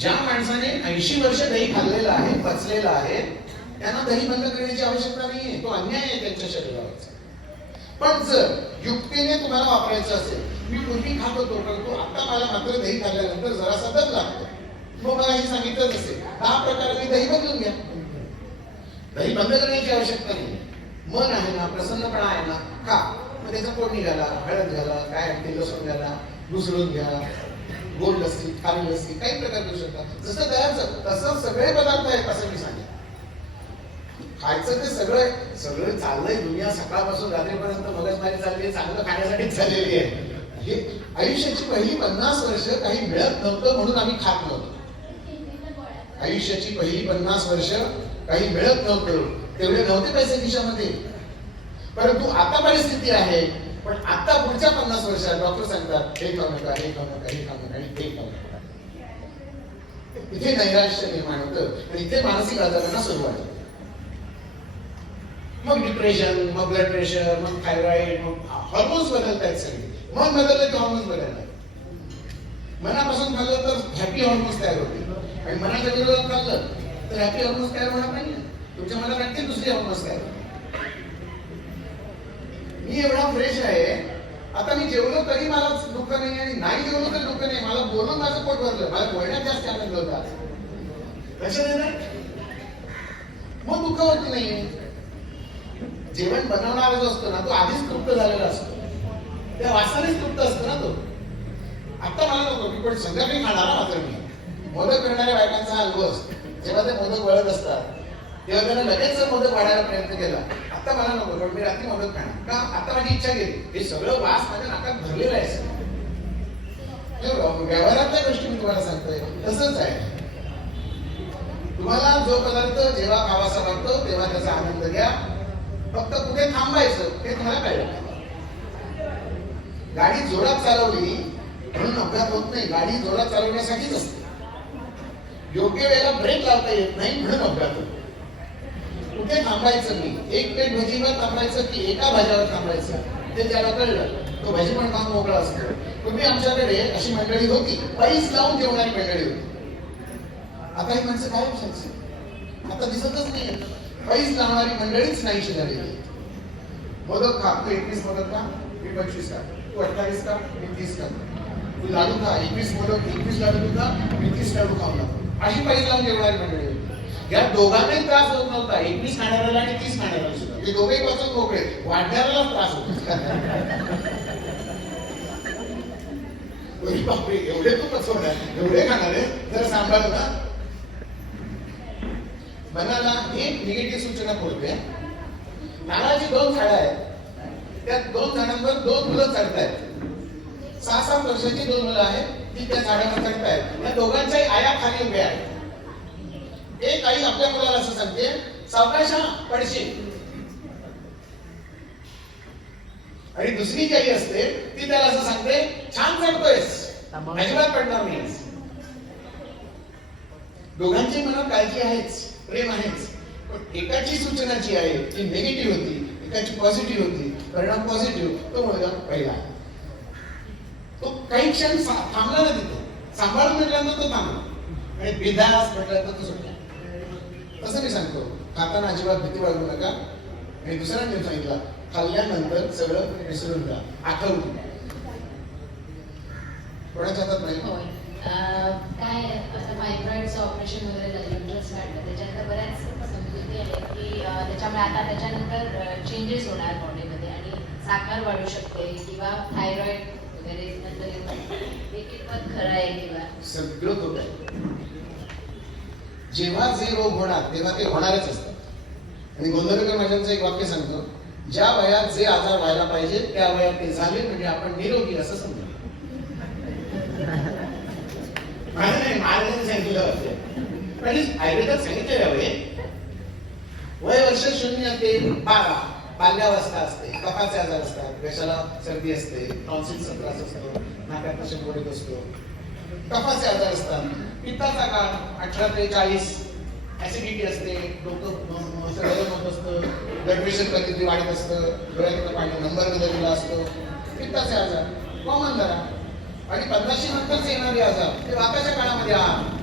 ज्या माणसाने ऐंशी वर्ष दही खाल्लेलं आहे पचलेलं आहे त्यांना दही बंद करण्याची आवश्यकता नाहीये. तो अन्याय आहे त्यांच्या शरीरावरचा. पण जर युक्तीने तुम्हाला वापरायचं असेल मी पूर्वी खात होतो परंतु आता मला मात्र दही खाल्ल्यानंतर जरा सतत लागतो. मग मला हे सांगितलंच असेल दहा प्रकारे दही बदलून घ्या. दही बंद करण्याची आवश्यकता नाही मन आहे ना प्रसन्नपणा आहे ना का मग त्याचा पोट निघाला हळद घाला काय ते लसूण घाला घुसळून घ्या. गोड लस्सी खारी लस्सी काही प्रकार करू शकता जसं दह्याचं तसं सगळे पदार्थ आहेत असं मी सांगितलं खायचं ते सगळं सगळं चाललंय दुनिया सकाळपासून रात्रीपर्यंत मगजमारी चालली आहे चांगलं खाण्यासाठीच चाललेली आहे. हे आयुष्याची पहिली पन्नास वर्ष काही मिळत नव्हतं म्हणून आम्ही खात नव्हतो. आयुष्याची पहिली पन्नास वर्ष काही मिळत नव्हतं. तेवढे नव्हते पैसे खिशामध्ये. परंतु आता परिस्थिती आहे पण आता पुढच्या पन्नास वर्षात डॉक्टर सांगतात हे खाऊ नका हे खाऊ नका हे खाऊ नका आणि ते खाऊ नका. इथे नैराश्य निर्माण होतं आणि इथे मानसिक आजारांना सुरुवात होते. मग डिप्रेशन मग ब्लड प्रेशर मग थायरॉइड मग हॉर्मोन्स बदलत आहेत सगळे. मन बदलले की हॉर्मोन्स बदलतात मनापासून खाल्लं तर हॅपी हॉर्मोन्स तयार होतील. आणि मनाच्या विरोधात खाल्लं तर हॅपी हॉर्मोन्स तयार होणार नाही तुमच्या मनात आणखी दुसरी हॉर्मोन्स तयार होतील. मी एवढा फ्रेश आहे. आता मी जेवलो तरी मला दुःख नाही आणि नाही जेवलो तरी दुःख नाही. मला बोलून माझं पोट भरलं. मला बोलण्यात जास्त आनंद होता मग दुःख होत नाही. जेवण बनवणारा जो असतो ना तो आधीच तृप्त झालेला असतो. त्या वासानेच तृप्त असतो ना तो. आता मला नको मी पण संध्याकाळी खाणार मात्र मी. मोदक करणाऱ्या बायकांचा अनुभव असतो. जेव्हा ते मोदक वळत असतात तेव्हा त्यांना लगेच मोदक वाढायला प्रयत्न केला आता मला नको पण मी रात्री मोदक खाणार का? आता माझी इच्छा गेली. हे सगळं वास माझ्या नाकात भरलेलं आहे व्यवहारातल्या गोष्टी मी तुम्हाला सांगतोय. तसंच आहे. तुम्हाला जो पदार्थ जेव्हा खावासा वाटतो तेव्हा त्याचा आनंद घ्या. फक्त कुठे थांबायचं हे तुम्हाला कळलं गाडी जोरात चालवली म्हणून अपघात होत नाही. गाडी जोरात चालवण्यासाठीच असते. योग्य वेळेला ब्रेक लावता येत नाही म्हणून अपघात होतो. कुठे थांबायचं नाही. एक प्लेट भजीवर थांबायचं की एका भाज्यावर थांबायचं? ते त्याला कळलं. तो भजी पण काम मोकळा असतो. पूर्वी आमच्याकडे अशी मंडळी होती. पैस लावून जेवणारी मंडळी होती. आता ही माणसं काय सांगते आता दिसतच नाही पैस लावणारी मंडळीच नाहीशी झालेली आहे. मोदक खा. तू एकवीस मोदक का मी पंचवीस का तू अठ्ठावीस का मी तीस का तू लाडू का एकवीस मोदक एकवीस लाडू का मी तीस लाडू खाऊ लागतो अशी पैस लावून जेवणारी मंडळी होती. या दोघांनाही त्रास होत नव्हता. एकवीस खाणाऱ्याला आणि तीस खाणाऱ्याला सुद्धा हे दोघेही पासून मोकळे वाढणाऱ्याला त्रास होतो. बापरे एवढे तू पचवणार एवढे खाणार आहे जरा सांभाळ ना मनाला एक निगेटिव्ह सूचना बोलते नाराजी दोन झाडं आहेत. त्या दोन झाडांवर दोन मुलं चढतायत. सहा सात वर्षाची दोन मुलं आहेत. ती त्या झाडावर चढतायत. त्या दोघांच्याही आया खाली उभ्या आहेत. एक आई आपल्या मुलाला असं सांगते सावकाश हा पडशील. आणि दुसरी जी आई असते ती त्याला असं सांगते छान चढतोयस अजिबात पडणार नाहीस. दोघांची मनात काळजी आहेच प्रेम आहेच. पण एकाची सूचना जी आहे ती निगेटिव्ह होती एकाची पॉझिटिव्ह होती परिणाम पॉझिटिव्ह तो मुलगा पहिला. तो काही क्षण थांबला ना तिथे. सांभाळून म्हटल्यानंतर तो थांबला. आणि बिंदास म्हटल्यानंतर तो सुटला. तसं मी सांगतो. खाताना अजिबात भीती बाळगू नका. आणि दुसरा नियम सांगितला खाल्ल्यानंतर सगळं विसरून जा. आठवून कोणाच्या हातात नाही काय आता फायब्रॉइडचं ऑपरेशन वगैरे झालं युट्रस काढलं त्याच्यानंतर बऱ्याच समजुती आहेत की त्याच्यामुळे आता त्याच्यानंतर चेंजेस होणार बॉडीमध्ये आणि साखर वाढू शकते किंवा थायरॉइड वगैरे नंतर येतं. हे कितपत खरं आहे किंवा सगळं होत आहे. जेव्हा जे रोग होणार तेव्हा ते होणारच असतात आणि गोंधळकर महाराजांचं एक वाक्य सांगतो ज्या वयात जे आजार व्हायला पाहिजे त्या वयात ते झाले म्हणजे आपण निरोगी असं समजा. माझं सांगितलं वाक्य पण हे आयुर्वेदात सांगितलेलं वय वर्ष शून्य ते बारा बाल्यावस्था असते कपाचे आजार असतात घशाला सर्दी असते टॉन्सिलचा त्रास असतो नाकात शेंबोडीत असतो कपाचे आजार असतात. पित्ताचा काळ अठरा ते चाळीस ऍसिडिटी असते डोकं सगळं होत असतं ब्लड प्रेशर कधी वाढत असतं डोळ्यातलं पाणी नंबर बदललेला असतो. पित्ताचे आजार कॉमन जरा. आणि पन्नाशी नंतरचे येणारे आजार ते वाताच्या काळामध्ये आहात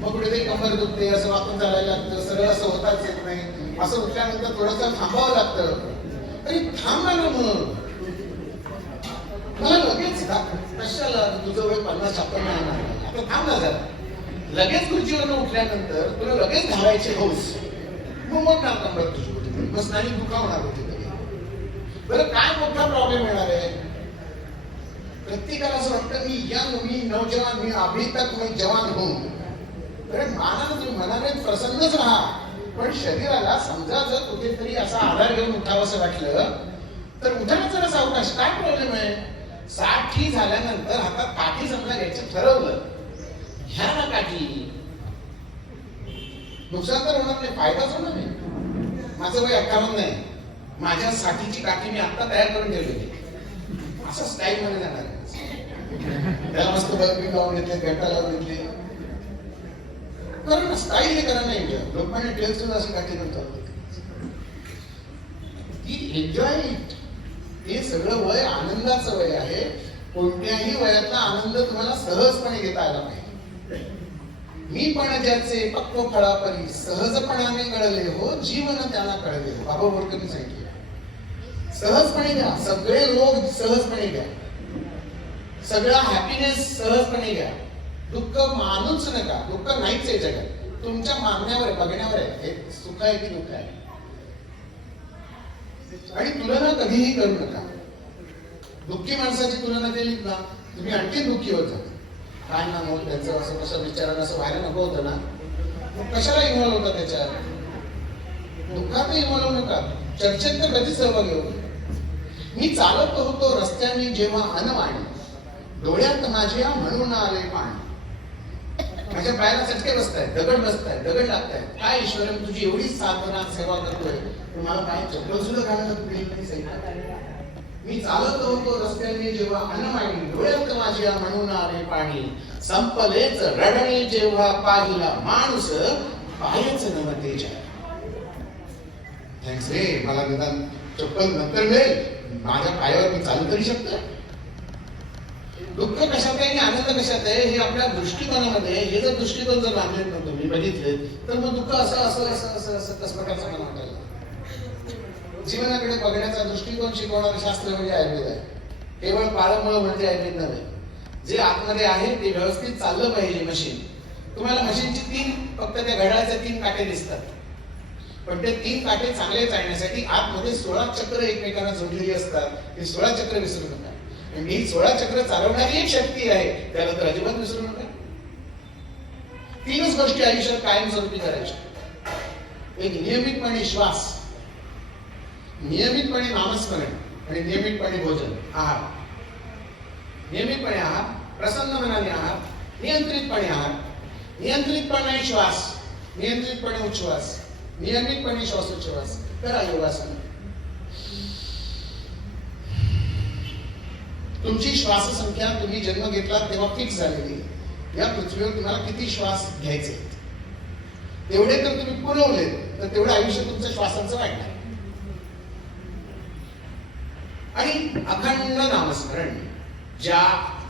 मग कुठेतरी कंबर दुखते असं वाकून चालायला लागतं सरळ असं होताच येत नाही. असं उठल्यानंतर थोडंसं थांबावं लागतं. तरी थांबा ना मग. मला लगेच कशाला तुझं वय पन्नास छप्पन्न आहे. ना थांब ना जरा. लगेच खुर्चीवरून उठल्यानंतर तुला लगेच धावायचे हौस. मग मग ना कंबर तुझी होती मग स्नायू दुखावणार कुठेतरी बरं काय मोठा प्रॉब्लेम येणार आहे? प्रत्येकाला असं वाटतं मी यंग मी नौजवान मी अभी तक मी जवान हो अरे मानानं तुम्ही मनाने प्रसन्नच राहा. पण शरीराला समजा जर कुठेतरी असा आधार घेऊन उठावंसं वाटलं तर उठायचं जरा सावकाश. काय प्रॉब्लेम आहे? साठी झाल्यानंतर हातात काठी समजा घ्यायचं ठरवलं. घ्या ना काठी नुकसान तर होणार नाही फायदाच होणार नाही. माझं वय अठ्ठावन्न नाही. माझ्या साठीची काठी मी आता तयार करून ठेवलेली असं स्टाईल मध्ये जाणार त्याला मस्त बल्बी लावून घेतले घंटा लावून घेतले. कारण ना हे करा नाही लोकमान्य लोकांनी टेल्स अशी काठी नंतर ती एन्जॉय हे सगळं वय आनंदाचं वय आहे. कोणत्याही वयातला आनंद तुम्हाला सहजपणे घेता आला पाहिजे मी पण ज्याचे पक्व फळापरी सहजपणाने कळले हो जीवन त्याला कळले हो. बाबा बोरकरनी सांगितले. सहजपणे घ्या. सगळे लोक सहजपणे घ्या. सगळा हॅपीनेस सहजपणे घ्या. दुःख मानूच नका. दुःख नाहीच आहे जगात. तुमच्या मागण्यावर बघण्यावर आहे. हे सुख आहे की दुःख आहे? आणि तुलना कधीही करू नका. दुःखी माणसाची तुलना केली ना तुम्ही आणखी दुःखी होत काय ना मग त्याचं? असं कसं विचारानं असं व्हायला नको होतं ना? मग कशाला इन्व्हॉल्व्ह होता त्याच्यात दुःखात इन्व्हॉल्व नका चर्चेत तर कधीच सहभागी होतो मी चालत होतो रस्त्याने जेव्हा अनवाणी. डोळ्यात माझ्या म्हणून आले पाणी. माझ्या पायाला चटके बसताय दगड बसताय दगड लागताय काय ईश्वर तुझी एवढी साधना सेवा करतोय. पण मला काय चप्पल सुद्धा घालायला मी चालत होतो रस्त्याने जेव्हा अनवाणी डोळ्यात माझ्या म्हणून आले पाणी. संपलेच रडणे जेव्हा पाहिला माणूस पायच नव्हते थँक्स रे मला निदान चप्पल नंतर मिळेल. माझ्या पायावर मी चालू तरी शकतो? दुःख कशात आहे आणि आनंद कशात आहे? हे आपल्या दृष्टिकोनामध्ये हे जर दृष्टिकोन जर बांधले नव्हतं मी बघितले तर मग दुःख असं असं असं असं असं कस प्रकारचं मला वाटायला जीवनाकडे बघण्याचा दृष्टिकोन शिकवणारं शास्त्र म्हणजे आयुर्वेद आहे. केवळ पाळमुळं म्हणजे आयुर्वेद नव्हे. जे आतमध्ये आहे ते व्यवस्थित चाललं पाहिजे मशीन तुम्हाला मशीनची तीन फक्त त्या घड्याळाचे तीन काटे दिसतात. पण ते तीन काटे चांगले चालण्यासाठी आतमध्ये सोळा चक्र एकमेकांना जोडलेली असतात. ही सोळा चक्र विसरू नका. आणि ही सोळा चक्र चालवणारी एक शक्ती आहे त्याला तर अजिबात विसरू नका. तीनच गोष्टी आयुष्यात कायमस्वरूपी करायच्या. एक नियमितपणे श्वास. नियमितपणे नामस्मरण आणि नियमितपणे भोजन आहार. नियमितपणे आहार प्रसन्न मनाने आहार नियंत्रितपणे आहार. नियंत्रितपणे श्वास नियंत्रितपणे उच्छ्वास नियमितपणे श्वासोच्छ्वास करा योगासन. तुमची श्वास संख्या तुम्ही जन्म घेतला तेव्हा फिक्स झालेली या पृथ्वीवर तुम्हाला किती श्वास घ्यायचे तेवढे तर तुम्ही पुरवले तर तेवढं आयुष्य तुमचं श्वासाचं वाढणार. आणि अखंड नामस्मरण. ज्या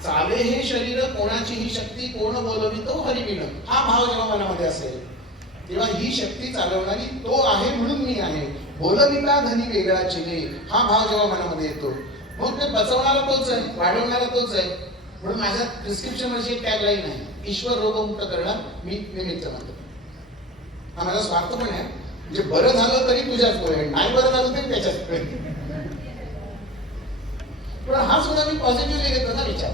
चाले हे शरीर कोणाची ही शक्ती कोण बोलवितो हरिविन हा भाव जेव्हा मनामध्ये असेल तेव्हा ही शक्ती चालवणारी तो आहे म्हणून मी आहे. बोलविता धनी वेगळा चिले हा भाव जेव्हा मनामध्ये येतो. मग ते बचवणारा तोच आहे वाढवणारा तोच आहे. म्हणून माझ्या प्रिस्क्रिप्शनमध्ये टॅग लाईन आहे ईश्वर रोगमुक्त करणार मी निमित्त म्हणतो हा माझा स्वार्थ पण आहे. म्हणजे बरं झालं तरी तुझ्याच पुढे नाही बरं झालं तरी त्याच्याच पुढे पण हा सुद्धा मी पॉझिटिव्हली घेतो ना विचार.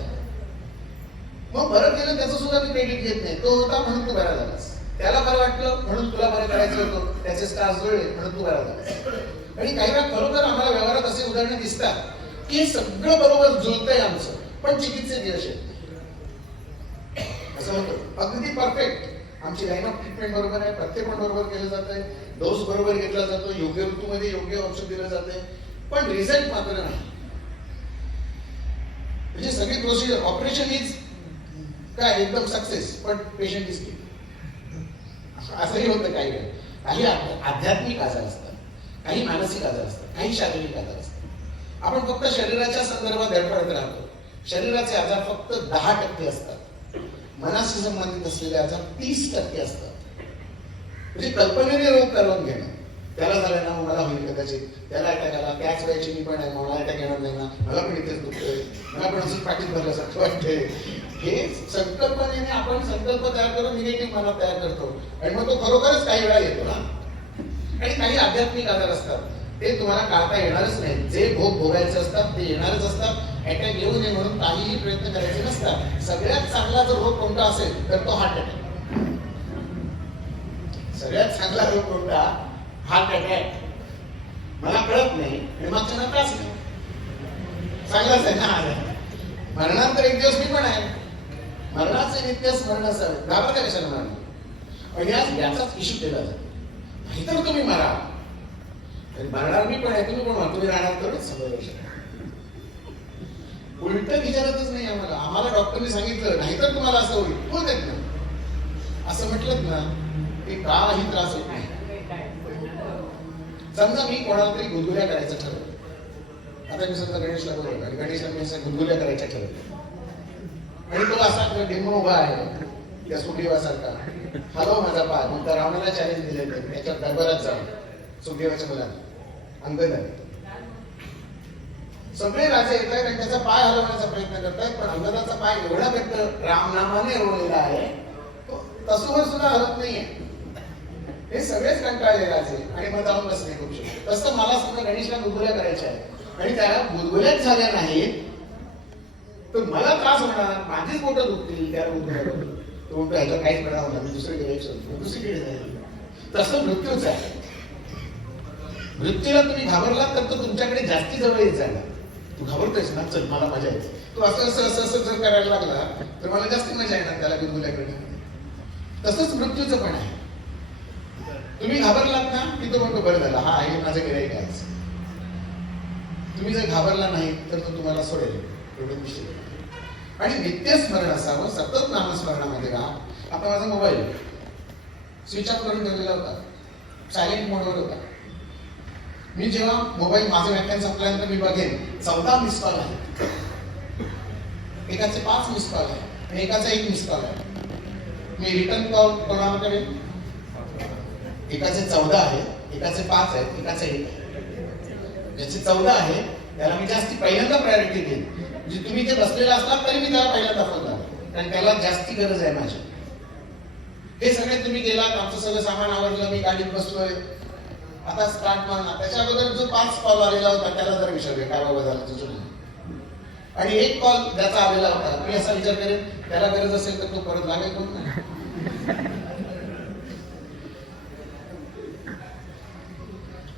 मग बरं केलं त्याचं सुद्धा मी क्रेडिट घेत नाही. तो होता म्हणून तू बरा झालास त्याला बरं वाटलं म्हणून तुला बरं करायचं होतं. त्याचे स्टार्स जुळले म्हणून तू बरा झालास आणि काही वेळा खरोखर आम्हाला व्यवहारात असे उदाहरणं दिसतात की हे सगळं बरोबर जुळतंय आमचं पण चिकित्सेत यश येत असं होतं. अगदी परफेक्ट आमची लाईन ऑफ ट्रीटमेंट बरोबर आहे प्रत्येक बरोबर केलं जात आहे डोस बरोबर घेतला जातो. योग्य ऋतूमध्ये योग्य औषध दिलं जाते पण रिझल्ट मात्र नाही. म्हणजे सगळी प्रोसिजर ऑपरेशन इज काय एकदम सक्सेस पण पेशंट इज असंही होतं काही वेळ काही आध्यात्मिक आजार असतात काही मानसिक आजार असतात काही शारीरिक आजार असतात. आपण फक्त शरीराच्या संदर्भात धडपडत राहतो. शरीराचे आजार फक्त दहा टक्के असतात. मनाशी संबंधित असलेले आजार तीस टक्के असतात. म्हणजे कल्पनेने रोग करून घेणं त्याला झालं ना मला कदाचित त्याला अटॅक आला त्याच वेळेची मी पण आहे मला अटॅक येणार नाही ना. मला पण इथेच दुखतोय. मला पण असंच पाठीत भरल्यासारखं वाटतंय. हे संकल्पनेने आपण संकल्प तयार करून निगेटिव्ह मनात तयार करतो. आणि मग तो खरोखरच काही वेळा येतो ना. आणि काही आध्यात्मिक आजार असतात. ते तुम्हाला काढता येणारच नाही जे भोग भोगायचे असतात ते येणारच असतात. अटॅक येऊ नये म्हणून काहीही प्रयत्न करायचे नसतात. सगळ्यात चांगला जर रोग कोणता असेल तर तो हार्ट अटॅक सगळ्यात चांगला रोग कोणता? हार्ट अटॅक मला कळत नाही आणि मागच्या त्रास नाही चांगलाच आहे ना मरणानंतर एक दिवस मी पण आहे. मरणाचं नित्य स्मरण असावं घाबरता कशाला मरण? पण याच याचाच इशू केला जातो. नाहीतर तुम्ही मरा. तरी मरणार मी पण आहे तुम्ही पण तुम्ही राहणार तरच सगळं उलट विचारतच नाही आम्हाला. आम्हाला डॉक्टरने सांगितलं नाहीतर तुम्हाला असं होईल. होत येत ना असं म्हटलं ना की काही त्रास होईल समजा मी कोणाला तरी गुदगुल्या करायचं ठरवलं. आता मी समजा गणेशला बोलवलं आणि गणेशला मी गुदगुल्या करायच्या ठरवलं आणि तो असा डेमो उभा आहे त्या सुखदेवासारखा हलो माझा पाय मग त्या रावणाला चॅलेंज दिले त्याच्या दरबारात जाऊन सुखदेवाच्या मुलांना. अंगद आहे. सगळे राजे येत आहेत आणि त्याचा पाय हलवण्याचा प्रयत्न करतायत पण अंगदाचा पाय एवढा व्यक्त रामनामाने रोवलेला आहे तो तसोवर सुद्धा हलत नाहीये. हे सगळेच कंटाळले राजे आणि मग जाऊन बसले करू शकतो तसं मला समजा गणेशला गुदगुल्या करायच्या आहेत आणि त्याला गुदगुल्याच झाल्या नाहीत. तर मला त्रास होणार. माझीच मोठं दुखतील त्या गुदगुल्या तो म्हणतो ह्याचा काहीच परिणाम होणार मी दुसरीकडे शोधतो दुसरीकडे जाईल तसं मृत्यूच आहे. मृत्यूला तुम्ही घाबरलात तर तो तुमच्याकडे जास्ती जवळ येत जाणार तू घाबरतोयस ना? चल मला मजा येते. तू असं असं असं असं जर करायला लागला तर मला जास्त मजा येणार त्याला गुदगुल्याकडे तसंच मृत्यूचं पण आहे. तुम्ही घाबरलात ना मी तो म्हणतो बरं झालं. हा आहे माझं गिराईक आहे तुम्ही जर घाबरला नाही तर तो तुम्हाला सोडेल. एवढं निश्चित आणि नित्य स्मरण असावं सतत नामस्मरणामध्ये राहा. आता माझा मोबाईल स्विच ऑफ करून ठेवलेला होता. सायलेंट मोडवर होता. मी जेव्हा मोबाईल माझं व्याख्यान संपल्यानंतर मी बघेन चौदा मिस कॉल आहे एकाचे पाच मिस कॉल आहे एकाचा एक मिस कॉल आहे. मी रिटर्न कॉल कोणाला करेन? एकाचे चौदा आहे एकाचे पाच आहेत एकाचे एक आहे. ज्याचे चौदा आहे त्याला मी जास्ती पहिल्यांदा प्रायोरिटी देईन. म्हणजे तुम्ही जे बसलेला असलात तरी मी त्याला पहिल्यांदा फोन कारण त्याला जास्ती गरज आहे माझी. हे सगळे तुम्ही गेलात आमचं सगळं सामान आवडलं मी गाडीत बसलोय. आता स्टार्ट मान त्याच्या अगोदर जो पाच कॉल आलेला होता त्याला जर विचारूया काय बाबा झालं तुझं? आणि एक कॉल ज्याचा आलेला होता. मी असा विचार करेन त्याला गरज असेल तर तो परत लागेल कोण?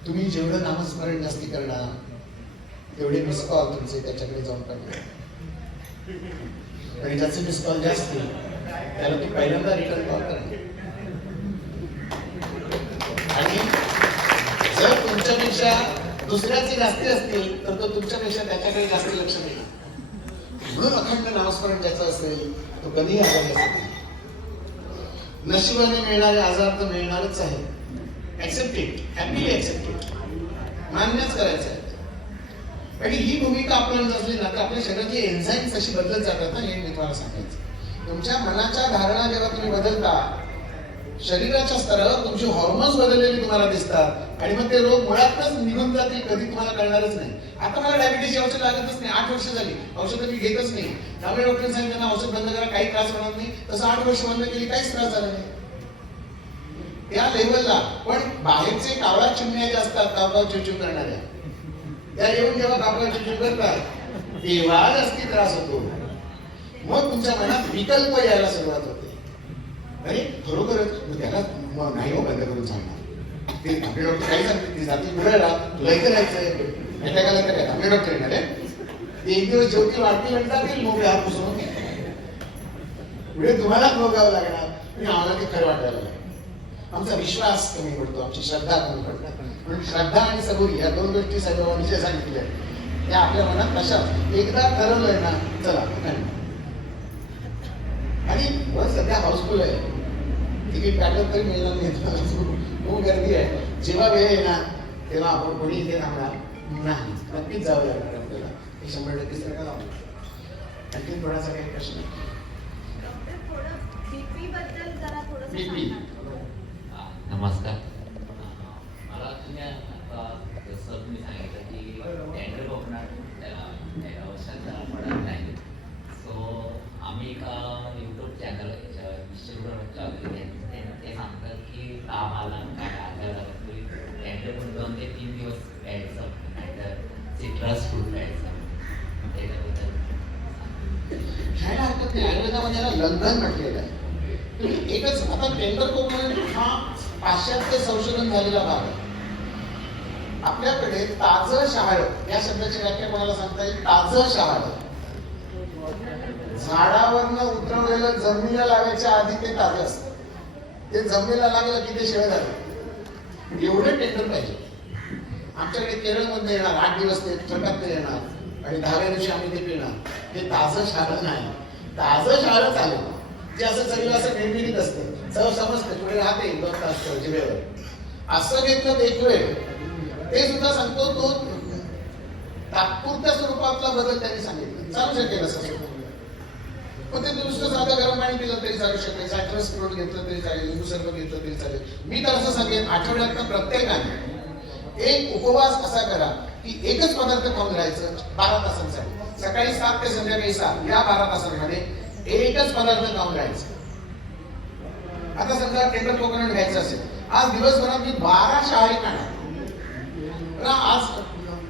तुम्ही जेवढं नामस्मरण जास्ती करणार तेवढे मिस कॉल तुमचे त्याच्याकडे जाऊन पडले. आणि ज्याचे मिस कॉल जास्त त्याला ते पहिल्यांदा रिटर्न कॉल करणार. आणि जर तुमच्यापेक्षा दुसऱ्याचे जास्ती असतील तर तो तुमच्यापेक्षा त्याच्याकडे जास्त लक्ष देईल. म्हणून अखंड नामस्मरण ज्याचं असेल तो कधीही आजारी नशिबाने मिळणारे आजार तर मिळणारच आहे accept it happily accept it मान्यच करायचं आहे. आणि ही भूमिका आपण नसली ना तर आपल्या शरीराची एन्झाईम कशी बदलत जातात ना हे मी तुम्हाला सांगायचं तुमच्या मनाच्या धारणा जेव्हा तुम्ही बदलता शरीराच्या स्तरावर तुमचे हॉर्मोन्स बदललेले तुम्हाला दिसतात आणि मग ते रोग मुळातच निघून जातील कधी तुम्हाला कळणारच नाही. आता मला डायबिटीसची औषध लागतच नाही. आठ वर्ष झाली. औषधं मी घेतच नाही. त्यामुळे डॉक्टर सांगितलं औषध बंद करा काही त्रास होणार नाही. तसं आठ वर्ष बंद केली काहीच त्रास झाला नाही. त्या लेवलला पण बाहेरचे कावळा चिमण्या ज्या असतात कावकाव चिवचिव करणाऱ्या त्या येऊन जेव्हा कावकाव चिवचिव करतात तेव्हा जास्ती त्रास होतो. मग तुमच्या मनात विकल्प यायला सुरुवात होते. अरे खरोखरच मग त्याला नाही हो बंद करून सांगणार. ते आपले डॉक्टर काही सांगते ती जाती उघडायला तुला करायचंय राहायचंय काय आपले डॉक्टर येणार आहे ते एक दिवस जेवतील वाटतील आणि जातील मोकळे हात पुसून पुढे तुम्हालाच भोगावं लागणार. आणि आम्हाला ते खरं वाटायला लागेल. आमचा विश्वास कमी पडतो आमची श्रद्धा कमी पडते. म्हणून श्रद्धा आणि सबुरी या दोन गोष्टी जे सांगितल्या त्या आपल्या मनात तशा एकदा ठरवलंय ना चला आणि सध्या हाऊसफुल आहे. तिकीट काढलं तरी मिळणार नाही. खूप गर्दी आहे. जेव्हा वेळ येणार तेव्हा आपण कोणी इथे थांबणार नाही. नक्कीच जावं लागणार आपल्याला. हे शंभर टक्के लावणार आणखी थोडासा काही प्रश्न? बीपी नमस्कार. मला तुम्ही जसं तुम्ही सांगितलं की टेंडर कोकणात औषध पडत नाही. सो आम्ही एका यूट्यूब चॅनल डिस्ट्रीब्युटर चालू ते ते सांगतात की काम आला काय आजार टेंडर पण दोन ते तीन दिवस प्यायचं नाहीतर सिट्रस फ्रूट प्यायचं त्याच्याबद्दल घ्यायला हरकत नाही आयुर्वेदामध्ये याला लंघन म्हटलेलं आहे. तुम्ही एकच आता टेंडर कोकण हा पाश्चात्य संशोधन झालेला भाग आहे. आपल्याकडे ताज शहाळ या शब्दाची व्याख्या कोणाला सांगता येईल? ताजं शहाळ. झाडावरनं उतरवलेलं जमिनीला लावायच्या आधी ते ताजं असतं. ते जमिनीला लागलं की ते शिळ झालं. एवढं टेंडर पाहिजे. आमच्याकडे केरळमध्ये येणार आठ दिवस ते जगात येणार आणि दहाव्या दिवशी आम्ही ते पिणार हे ताजं शाळं नाही. ताजं शाळं चालेल ते असं सगळं असं निर्मित असतं. चव समजते पुढे राहते दोन तास जिभेवर असं घेतलं एक वेळ ते सुद्धा सांगतो तो तात्पुरत्या स्वरूपातला बदल त्यांनी सांगितलं. चालू शकेल असं पण ते नुसतं साधं गरम पाणी पिलं तरी चालू शकेल सायट्रस फ्रूट घेतलं तरी चालेल लिंबू सरबत घेतलं तरी चालेल. मी तर असं सांगेन आठवड्यात प्रत्येकाने एक उपवास असा करा की एकच पदार्थ खाऊन राहायचं बारा तासांसाठी. सकाळी सात ते संध्याकाळी सात या बारा तासांमध्ये एकच पदार्थ खाऊन राहायचं. आता समजा केंद्र कोकण घ्यायचं असेल. आज दिवसभरात मी बारा शाळी काढा आज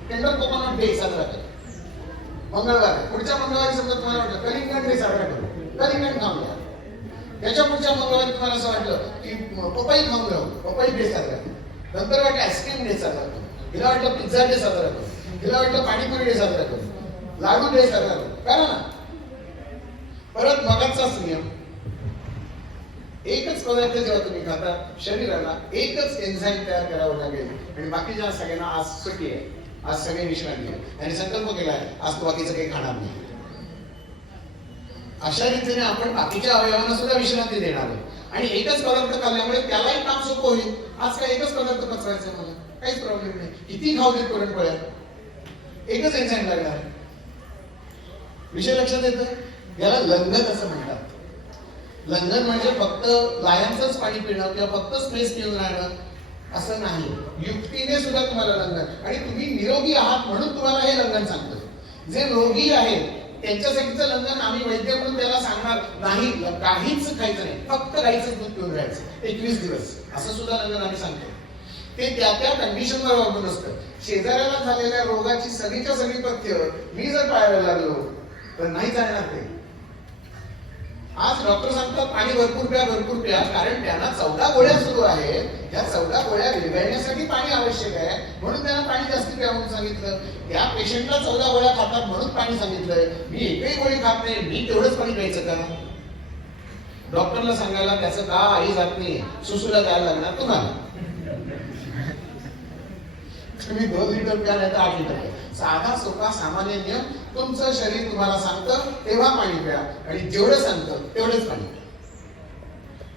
केंद्र कोकण डे साजरा करेल मंगळवार. पुढच्या मंगळवारी समजा तुम्हाला वाटलं कलिंगण डे साजरा करू. कलिंगण खाऊन घ्या. त्याच्या पुढच्या मंगळवारी तुम्हाला असं वाटलं की पपई खाऊन राहू पपई डे साजरा करू. नंतर वाटलं आईस्क्रीम डे साजरा करू. हिला वाटलं पिझ्झा डे साजरा करू. हिला वाटलं पाणीपुरी डे साजरा करू. लाडू डे साजरा करू. करा ना. परत मगाचाच नियम. एकच पदार्थ जेव्हा तुम्ही खाता शरीराला एकच एन्झाईम तयार करावं लागेल. आणि बाकीच्या सगळ्यांना आज सुट्टी आहे आज सगळे विश्रांती आहे आणि संकल्प केला आहे आज तू बाकीचं काही खाणार नाही. अशा रीतीने आपण बाकीच्या अवयवांना सुद्धा विश्रांती देणार आहे आणि एकच पदार्थ खाल्ल्यामुळे त्यालाही काम सोपं होईल. आज काय एकच पदार्थ पचवायचा मला? काहीच प्रॉब्लेम नाही. किती खाऊ देत पुरणपोळ्या? एकच एन्झाईम लागणार. आहे. विषय लक्षात येतं याला लंगत असं म्हणतात. लंगर म्हणजे फक्त लायांचंच पाणी पिणं किंवा फक्त स्पेस पिऊन राहणं असं नाही. युक्तीने सुद्धा तुम्हाला लंगर आणि तुम्ही निरोगी आहात म्हणून तुम्हाला हे लंघन सांगतो जे रोगी आहेत त्यांच्यासाठीचं लंघन आम्ही वैद्य म्हणून त्याला सांगणार नाही. काहीच खायचं नाही. फक्त गाईचं दूध पिऊन राहायचं. एकवीस दिवस. असं सुद्धा लंघन आम्ही सांगतो ते त्या त्या कंडिशनवर अवलंबून असतं. शेजाऱ्याला झालेल्या रोगाची सगळीच्या सगळी पथ्य मी जर पाळायला लागलो तर नाही जाणार ते. आज डॉक्टर सांगतात पाणी भरपूर प्या भरपूर प्या. कारण त्यांना चौदा गोळ्या सुरू आहेत. या चौदा गोळ्या विरघळण्यासाठी पाणी आवश्यक आहे. म्हणून त्यांना पाणी जास्त प्या म्हणून सांगितलं. त्या पेशंटला चौदा गोळ्या खातात म्हणून पाणी सांगितलंय मी एकही गोळी खात नाही. मी तेवढंच पाणी प्यायचं का? डॉक्टरला सांगायला त्याचं का आई जात नाही. सुसूला द्यायला लागणार तुम्हाला. तुम्ही दोन लिटर प्या नाही तर आठ लिटर. साधा सोपा सामान्य नियम तुमचं शरीर तुम्हाला सांगतं तेव्हा पाणी प्या. आणि जेवढं सांगतं तेवढंच पाणी प्या.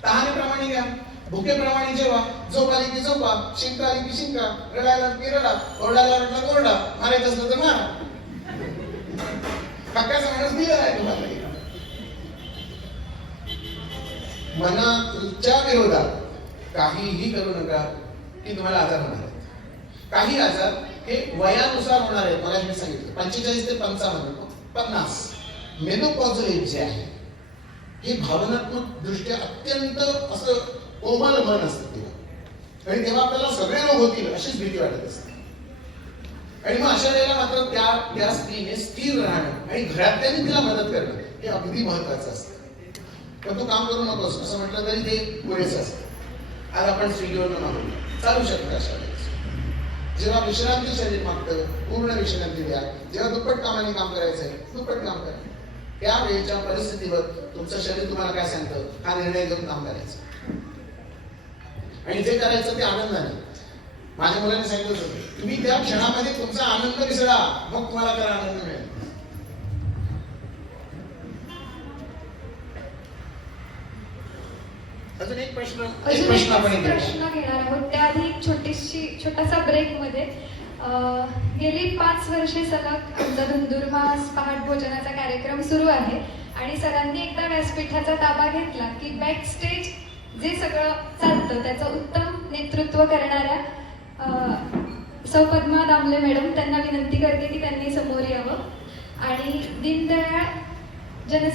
तहानेप्रमाणे घ्या. भुकेप्रमाणे जेवा. झोप आली की झोपा. शिंक आली की शिंका. रडायला की रडा ओरडायला रडला ओरडा. मारायचं असलं तर मारा. काकाचा माणूस दिला आहे तुम्हाला. मनाच्या विरोधात काहीही करू नका की तुम्हाला आजार होणार काही आजार हे वयानुसार होणार आहे मला मी सांगितलं. पंचेचाळीस ते पंचावन्न पन्नास. मेनोपॉझल एज जे आहे हे भावनात्मक दृष्ट्या अत्यंत असं कोमल मन असतं तेव्हा आणि तेव्हा आपल्याला सगळे रोग होतील अशीच भीती वाटत असते. आणि मग अशा वेळेला मात्र त्या त्या स्त्रीने स्थिर राहणं आणि घरातल्यांनी तिला मदत करणं हे अगदी महत्वाचं असतं. पण तू काम करू नकोस असं म्हटलं तरी ते पुरेसं असतं. आज आपण स्विगीवर मागवलं चालू शकतं अशा वेळेस जेव्हा विश्रांती शरीर मागतं पूर्ण विश्रांती द्या जेव्हा दुप्पट कामाने काम करायचंय दुप्पट काम करा. त्या वेळेच्या परिस्थितीवर तुमचं शरीर तुम्हाला काय सांगतं? हा निर्णय घेऊन काम करायचं. आणि जे करायचं ते आनंदाने. माझ्या मुलांनी सांगितलं तुम्ही त्या क्षणामध्ये तुमचा आनंद विसरा मग तुम्हाला त्याला आनंद मिळेल. अजून एक प्रश्न एक प्रश्न आपण. प्रश्न घेणार आहोत. त्याआधी एक छोटीशी छोटासा ब्रेकमध्ये. गेली पाच वर्षे सलग आमचा धुंदुरमास पहाट भोजनाचा कार्यक्रम सुरू आहे. आणि सरांनी एकदा व्यासपीठाचा ताबा घेतला की बॅक स्टेज जे सगळं चालतं त्याचं उत्तम नेतृत्व करणाऱ्या सौ पद्मा दामले मॅडम त्यांना विनंती करते की त्यांनी समोर यावं. आणि दीनदयाळ जनसे